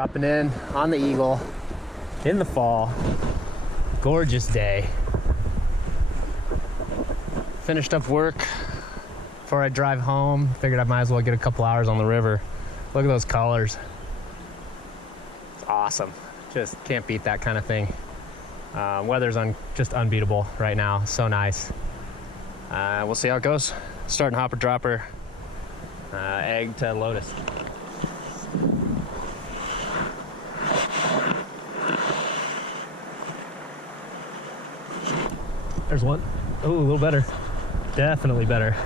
Dropping in on the Eagle in the fall. Gorgeous day. Finished up work before I drive home. Figured I might as well get a couple hours on the river. Look at those colors. It's awesome. Just can't beat that kind of thing. Weather's just unbeatable right now. So nice. We'll see how it goes. Starting hopper dropper, egg to lotus. There's one. Oh, a little better. Definitely better.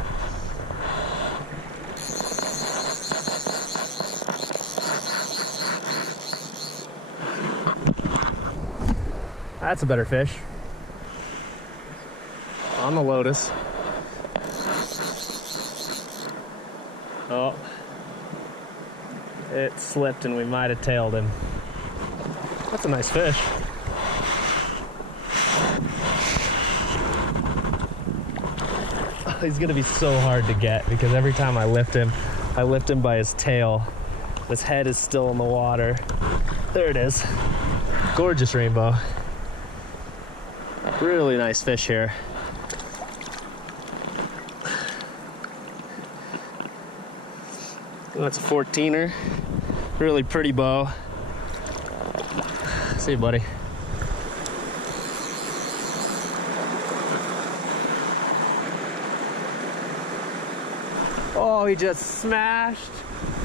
That's a better fish. On the lotus. Oh. It slipped and we might have tailed him. That's a nice fish. He's gonna be so hard to get because every time I lift him by his tail. His head is still in the water. There it is. Gorgeous rainbow. Really nice fish here. That's a 14er. Really pretty bow. See you, buddy. Oh, he just smashed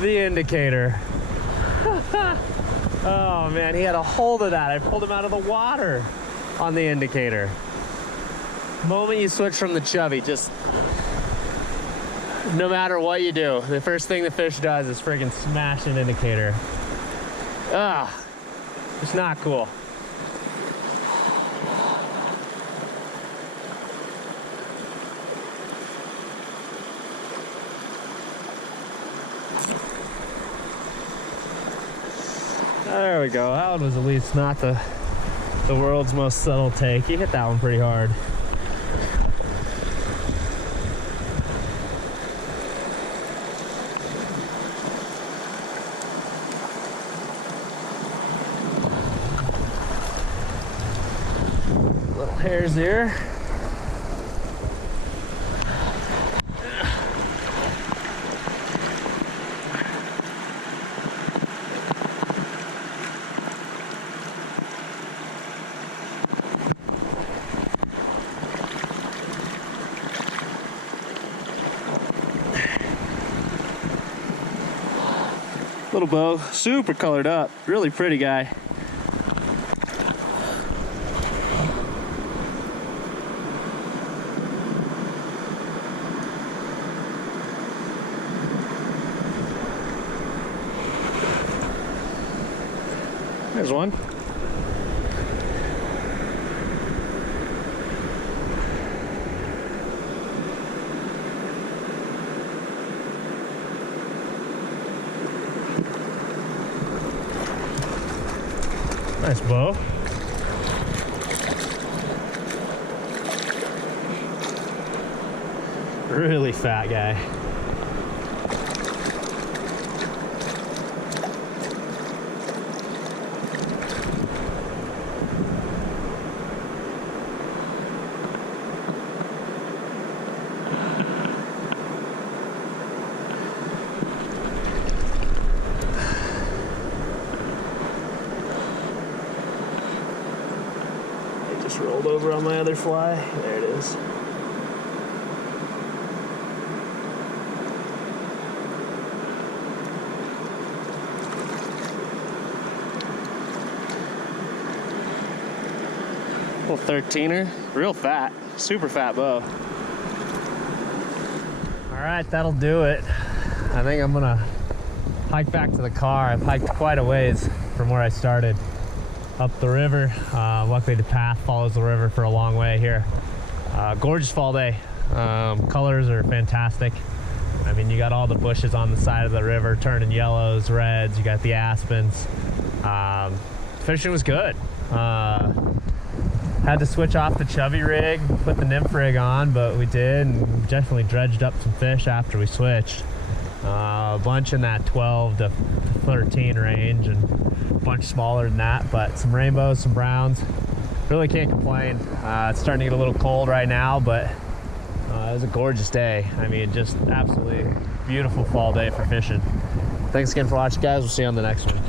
the indicator. Oh man, he had a hold of that. I pulled him out of the water on the indicator. The moment you switch from the Chubby, just no matter what you do, the first thing the fish does is friggin' smash an indicator. Ah, it's not cool. There we go. That one was at least not the world's most subtle take. He hit that one pretty hard. Little hares here. Little bow, super colored up, really pretty guy. There's one. Nice bow. Really fat guy. Rolled over on my other fly. There it is. Little 13er, real fat, super fat bow. All right, that'll do it. I think I'm gonna hike back to the car. I've hiked quite a ways from where I started. Up the river. Luckily the path follows the river for a long way here. Gorgeous fall day. Colors are fantastic. I mean, you got all the bushes on the side of the river turning yellows, reds. You got the aspens. Fishing was good. Had to switch off the Chubby rig, put the nymph rig on, but we did, and definitely dredged up some fish after we switched. A bunch in that 12 to 13 range, and a bunch smaller than that, but some rainbows, some browns. Really can't complain. It's starting to get a little cold right now, but it was a gorgeous day. I mean, just absolutely beautiful fall day for fishing. Thanks again for watching, guys. We'll see you on the next one.